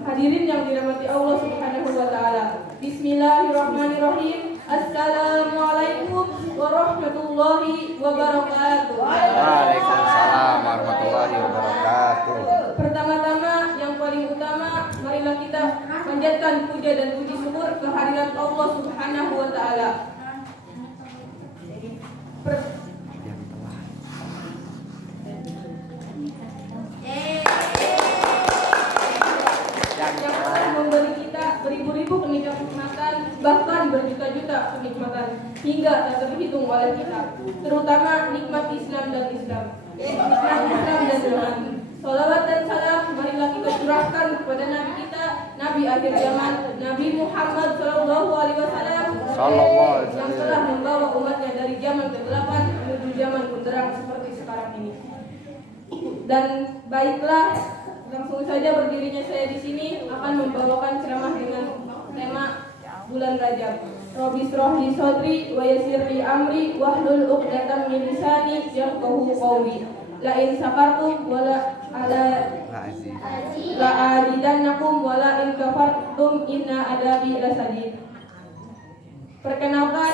hadirin yang dirahmati Allah Subhanahu wa taala. Bismillahirrahmanirrahim. Assalamualaikum warahmatullahi wabarakatuh. Waalaikumsalam warahmatullahi wabarakatuh. Pertama-tama yang paling utama, marilah kita panjatkan puja dan puji syukur kehadirat Allah Subhanahu wa taala. Yang akan memberi kita beribu-ribu kenikmatan, bahkan berjuta-juta kenikmatan hingga tak terhitung oleh kita, terutama nikmat Islam dan Islam. Salawat dan salam marilah kita curahkan kepada Nabi kita, Nabi akhir zaman, Nabi Muhammad Sallallahu Alaihi Wasallam, yang telah membawa umatnya dari zaman kegelapan menuju zaman benderang seperti sekarang ini. Dan baiklah, langsung saja berdirinya saya di sini akan membawakan ceramah dengan tema bulan Rajab. Rabbi shrah li sadri wa yassir li amri wahlul 'uqdatam min lisani yafqahu qawli. La in sakartum wa la azidannakum wa la in kafartum inna adabi lasadid. Perkenalkan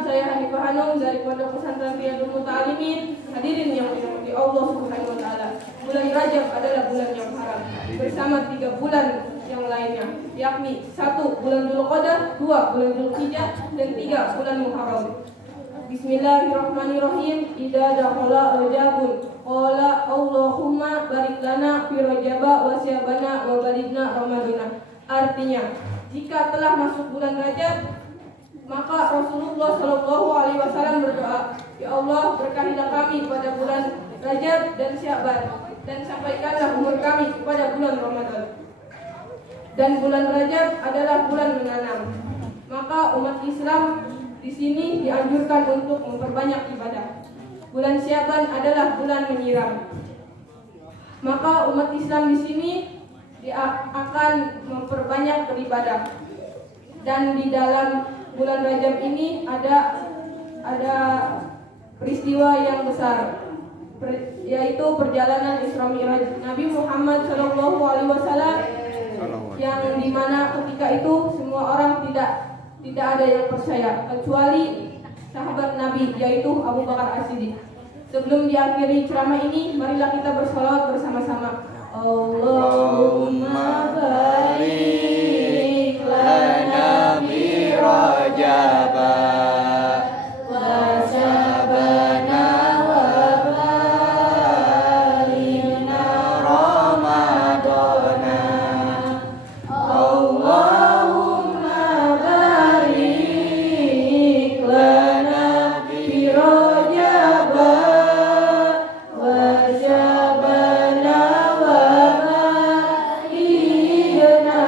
saya Hanifah Hanum dari Pondok Pesantren Riyadul Muta'alimin. Hadirin yang dirahmati Allah Subhanahu wa taala. Bulan Rajab adalah bulan yang haram bersama 3 bulan yang lainnya, yakni 1 bulan Dzulqa'dah, 2 bulan Dzulhijjah, dan 3 bulan Muharram. Bismillahirrahmanirrahim. Idza dakhala Rajabun qala Allahumma barik lana fi Rajaba wa syabana wa baridna Ramadana. Artinya, jika telah masuk bulan Rajab, maka Rasulullah Shallallahu Alaihi Wasallam berdoa, ya Allah, berkahilah kami pada bulan Rajab dan Syaban, dan sampaikanlah umur kami kepada bulan Ramadan. Dan bulan Rajab adalah bulan menanam. Maka umat Islam di sini dianjurkan untuk memperbanyak ibadah. Bulan Syaban adalah bulan menyiram. Maka umat Islam di sini akan memperbanyak beribadah. Dan di dalam bulan Rajab ini ada peristiwa yang besar, yaitu perjalanan Isra Mi'raj Nabi Muhammad Shallallahu Alaihi Wasallam, yang dimana ketika itu semua orang tidak ada yang percaya kecuali sahabat Nabi, yaitu Abu Bakar As-Siddiq. Sebelum diakhiri ceramah ini, marilah kita bersolawat bersama-sama. Allahumma barik lana fi Rajaba wa syabana wa baligna Ramadana. Allahumma barik lana fi Rajaba wa syabana wa baligna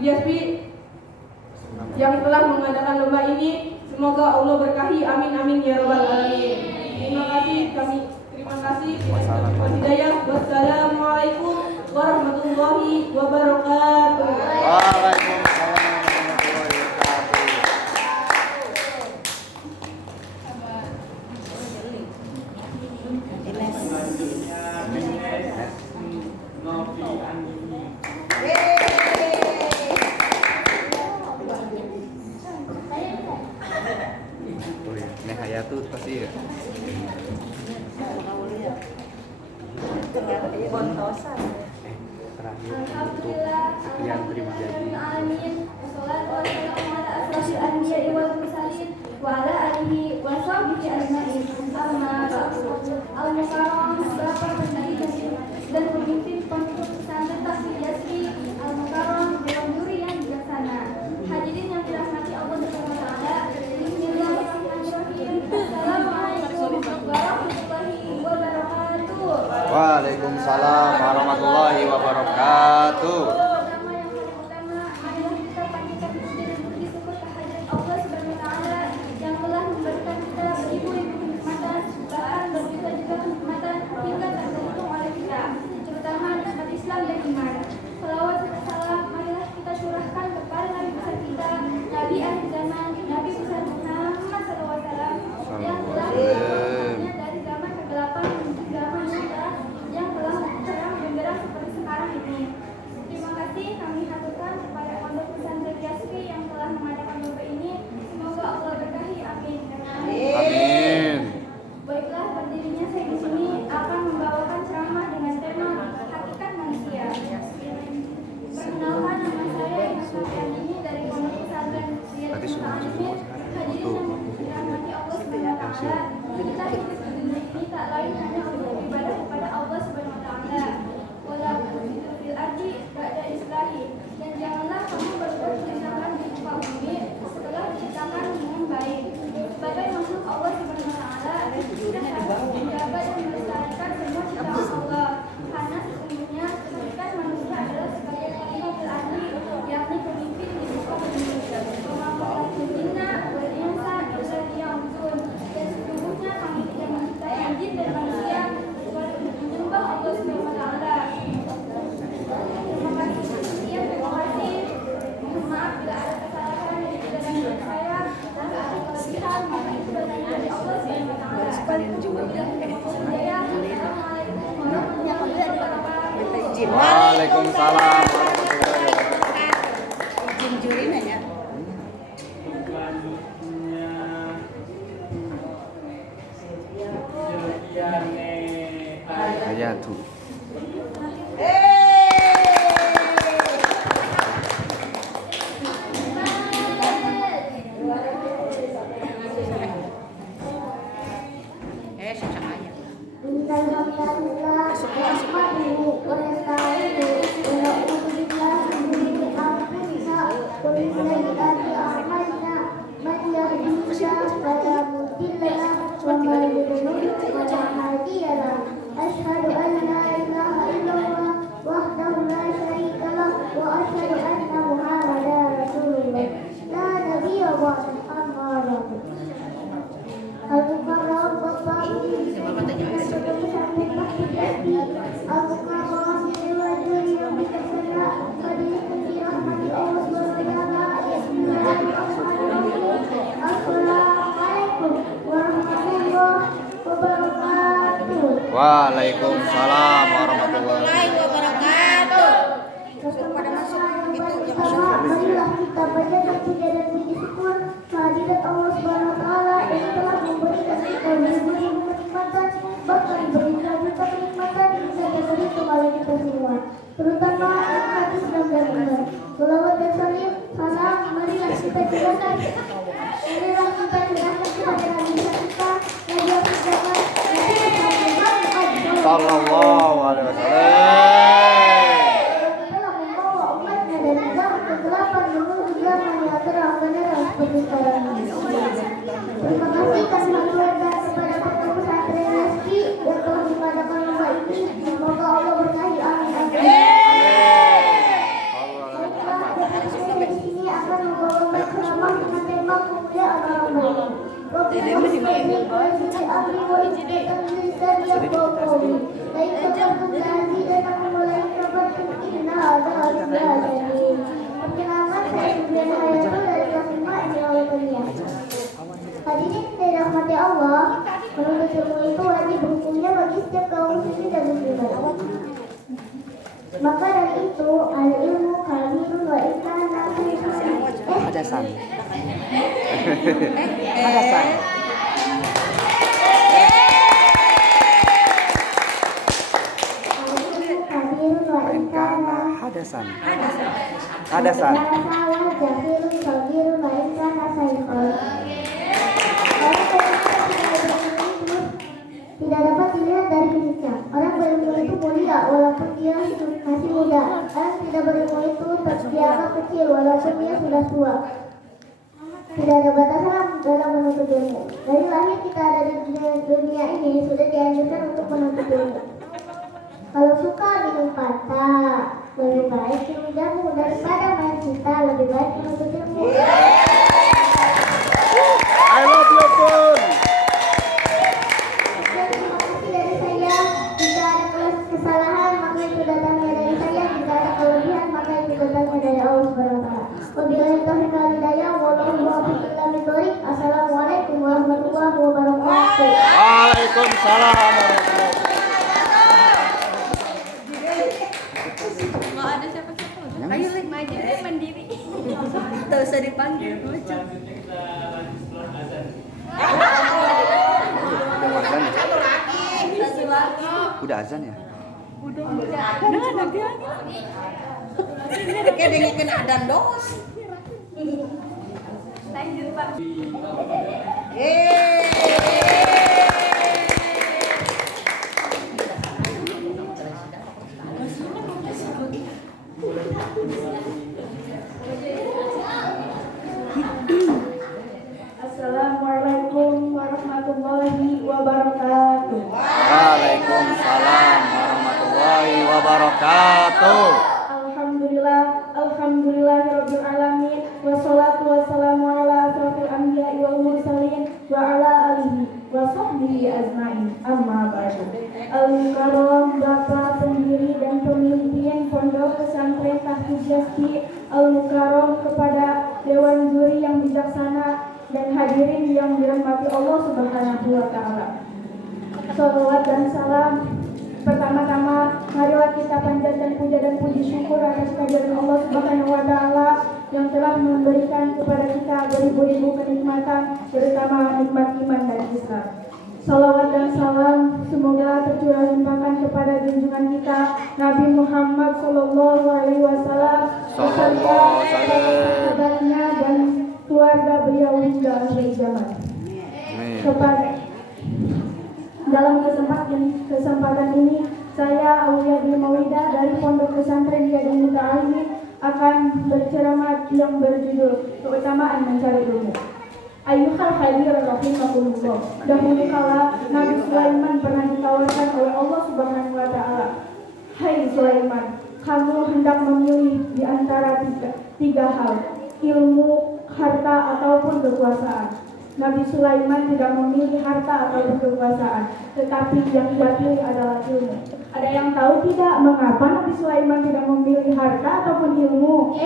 Jaspi yang telah mengadakan lomba ini. Semoga Allah berkahi, amin amin ya rabbal alamin. Terima kasih Hidayah. Wassalamualaikum warahmatullahi wabarakatuh. Waalaikumsalam warahmatullahi wabarakatuh. Oh ya, ini Hayatu pasti ya. Terakhir untuk yang terima jadi. Alamin. Wassalatu wassalamu ala asrofil anbiya'i wal mursalin wa ala alihi wa sahbihi ajma'in. Amma ba'du. Al-Mukarram Bapak Pendiri dan pemimpin pondok pesantren Tahfidz Jaspi Al-Mukarram Dewan Juri yang bijaksana. Hadirin yang dirahmati Allah Subhanahu wa taala. Bismillahirrahmanirrahim. Assalamualaikum warahmatullahi wabarakatuh. Waalaikumsalam warahmatullahi wabarakatuh. Pertama yang paling utama, marilah kita panjatkan puji dan puji syukur kehadirat Allah Subhanahu wa taala yang telah memberikan kita beribu-ribu kenikmatan, bahkan berjuta-juta kenikmatan hingga tak terhitung oleh kita, terutama umat Islam dan iman. Salawat serta salam marilah kita curahkan kepada Nabi besar kita, Nabi akhir zaman, Nabi besar Muhammad SAW yang telah menyelamatkannya dari zaman kegelapan menuju zaman yang telah terang benderang seperti sekarang ini. Terima kasih kami haturkan kepada Pondok Pesantren Jaspi yang telah mengadakan lomba ini. Semoga Allah berkahi. Amin. Amin. Baiklah, berdirinya saya di sini akan membawakan ceramah dengan tema Hakikat Manusia. Perkenalkan, nama saya Imas ini dari Pondok Pesantren Jaspi Al-Amin. Hadirin yang dirahmati Allah Subhanahu wa taala, kita hidup di dunia ini tak lain hanya untuk beribadah kepada Allah Subhanahu wa taala. Wala tusidu fil ardi ba'da islahi, dan janganlah kamu berbuat kerusakan di muka bumi setelah diciptakan dengan baik. Sebagai makhluk Allah Subhanahu wa taala, kita harus menjaga dan melestarikan semua ciptaan Allah, karena sesungguhnya hakikat manusia adalah sebagai khalifah fil ardi, yakni pemimpin di muka bumi. Dan sesungguhnya kami tidak menciptai jin dan manusia kecuali untuk menyembah Allah Subhanahu wa taala. Terima kasih sekian, terima kasih. Mohon maaf bila ada kesalahan dari saya dan ada kelebihan, maka itu datang dari Allah Subhanahu wa taala. Assalamualaikum warahmatullahi wabarakatuh. Waalaikumsalam warahmatullahi wabarakatuh. Izin juri nanya. Hayatu. أشهد أن لا إله إلا الله وحده لا شريك له وأشهد أن محمدا رسول الله لا نبي بعده أما بعد. Al-Mukarram Bapak Al-Mukarram Dewan yang bijaksana, hadirin dirahmati Allah Assalamualaikum warahmatullahi wabarakatuh. Waalaikumsalam warahmatullahi Wabarakatuh. Marilah kita panjatkan puja dan puji syukur kehadirat Allah Subhanahu wa taala yang telah memberikan kita beribu-ribu kenikmatan, bahkan berjuta-juta kenikmatan hingga tak terhitung oleh kita semua, terutama umat Islam dan iman. Salawat dan salam marilah kita curahkan. Marilah kita curahkan kepada Nabi kita, Nabi akhir zaman, Nabi Muhammad sallallahu alaihi wasallam. telah membawa umatnya dari zaman kegelapan menuju zaman yang terang benderang seperti sekarang ini. Terima kasih kami haturkan kepada Pondok Pesantren Jaspi yang telah mengadakan lomba ini. Semoga Allah berkahi. Amin. Amin. ilmu itu wajib hukumnya bagi setiap kaum muslimin dan muslimat. Maka dari itu al ilmu khairun wa ikana Hadasan. Hadasan. Kana hadasan. Hadasan. Tidak dapat dilihat dari fisiknya. Orang berilmu itu mulia walaupun dia masih muda. Orang tidak berilmu itu dianggap kecil walaupun dia sudah tua. Tidak ada batasan dalam menuntut ilmu. Dari lahir kita ada di dunia ini sudah dianjurkan untuk menuntut ilmu. Kalau suka minum pata, lebih baik minum jamu daripada main cita, lebih baik menuntut ilmu. I love you, Pun. Terima kasih dari saya. Jika ada kesalahan maka itu datangnya dari saya. Jika ada kelebihan maka itu datangnya dari Allah Subhanahu wa taala. Wabillahi taufiq wal hidayah. Wallahu muwaffiq ila bidzalik. Assalamualaikum warahmatullahi wabarakatuh. Waalaikumsalam warahmatullahi wabarakatuh. Nggak ada siapa-siapa. Ayo Lek, maju deh mandiri. Tak usah dipanggil. Lucu. Udah azan ya? Kayak dia kena adan dos. Lanjut Pak. Assalamualaikum warahmatullahi wabarakatuh. Waalaikumsalam warahmatullahi wabarakatuh. Alhamdulillahirabbil alamin wassalatu wassalamu ala asrofil anbiya'i wal mursalin wa ala alihi wa sahbihi ajmain. Amma ba'du. Al-Mukarram Bapak pendiri dan pemimpin Pondok Pesantren Tahfiz Yazki Al-Mukarram, kepada Dewan Juri yang bijaksana dan hadirin yang dirahmati Allah Subhanahu wa taala. Salawat dan salam. Pertama-tama, marilah kita panjatkan puja dan puji syukur atas kehadiran Allah Subhanahu wa taala yang telah memberikan kepada kita beribu-ribu kenikmatan, terutama nikmat iman dan Islam. Salawat dan salam semoga tercurah limpahkan kepada junjungan kita Nabi Muhammad sallallahu alaihi wasallam beserta sahabatnya dan keluarga beliau hingga akhir zaman. Kepada dalam kesempatan ini, saya Aulia bin Mawidah dari Pondok Pesantren Yadin Muta'alimin akan berceramah yang berjudul Keutamaan Mencari Ilmu. Ayyuhal hadir rahimahullah. Dahulu kala Nabi Sulaiman pernah ditawarkan oleh Allah Subhanahu wa taala. Hai Sulaiman, kamu hendak memilih di antara tiga hal, ilmu, harta ataupun kekuasaan. Nabi Sulaiman tidak memilih harta atau kekuasaan, tetapi yang ia pilih adalah ilmu. Ada yang tahu tidak mengapa Nabi Sulaiman tidak memilih harta ataupun ilmu?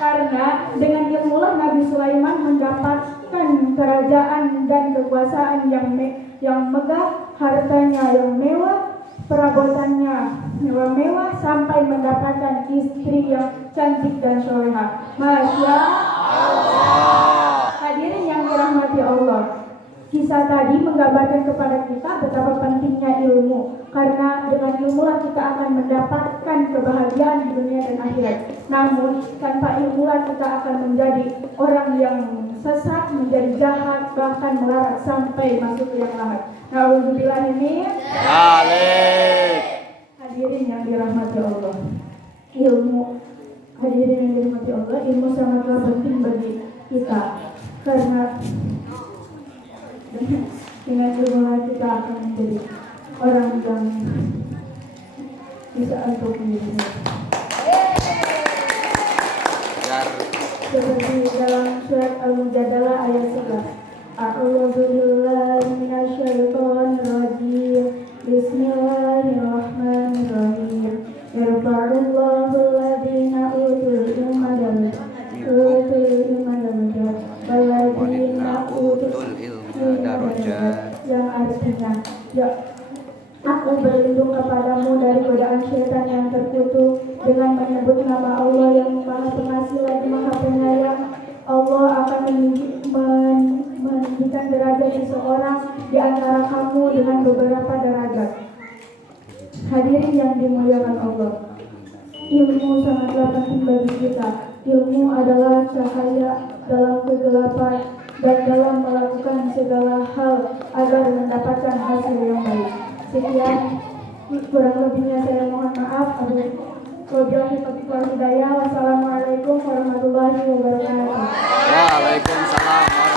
Karena dengan ilmulah Nabi Sulaiman mendapatkan kerajaan dan kekuasaan yang megah, hartanya yang mewah, perabotannya mewah-mewah, sampai mendapatkan istri yang cantik dan solehah. Masya Allah. Hadirin yang dirahmati Allah, kisah tadi menggambarkan kepada kita betapa pentingnya ilmu, karena dengan ilmulah kita akan mendapatkan kebahagiaan di dunia dan akhirat. Namun tanpa ilmulah kita akan menjadi orang yang sesat, menjadi jahat, bahkan melarat sampai masuk ke yang lahat. Nauzubillah min dzalik. Hadirin yang dirahmati Allah, ilmu sangatlah penting bagi kita, karena dengan ilmu kita akan menjadi orang yang bisa untuk dirinya. Seperti dalam surat Al-Mujadalah ayat 11. A'udzu billahi minasyaitonir rajim. Bismillahirrahmanirrahim. Yarfa'ullahu alladziina utul ilma darajat walladzina utul ilma darajat. syaitan yang terkutuk dengan menyebut nama Allah yang Maha Pengasih lagi Maha Penyayang. Allah akan meninggikan derajat seseorang di antara kamu dengan beberapa derajat. Hadirin yang dimuliakan Allah, ilmu sangatlah penting bagi kita. Ilmu adalah cahaya dalam kegelapan dan dalam melakukan segala hal agar mendapatkan hasil yang baik. Sekian, kurang lebihnya saya mohon maaf. Wabillahi taufiq wal hidayah. Wassalamualaikum warahmatullahi wabarakatuh. Waalaikumsalam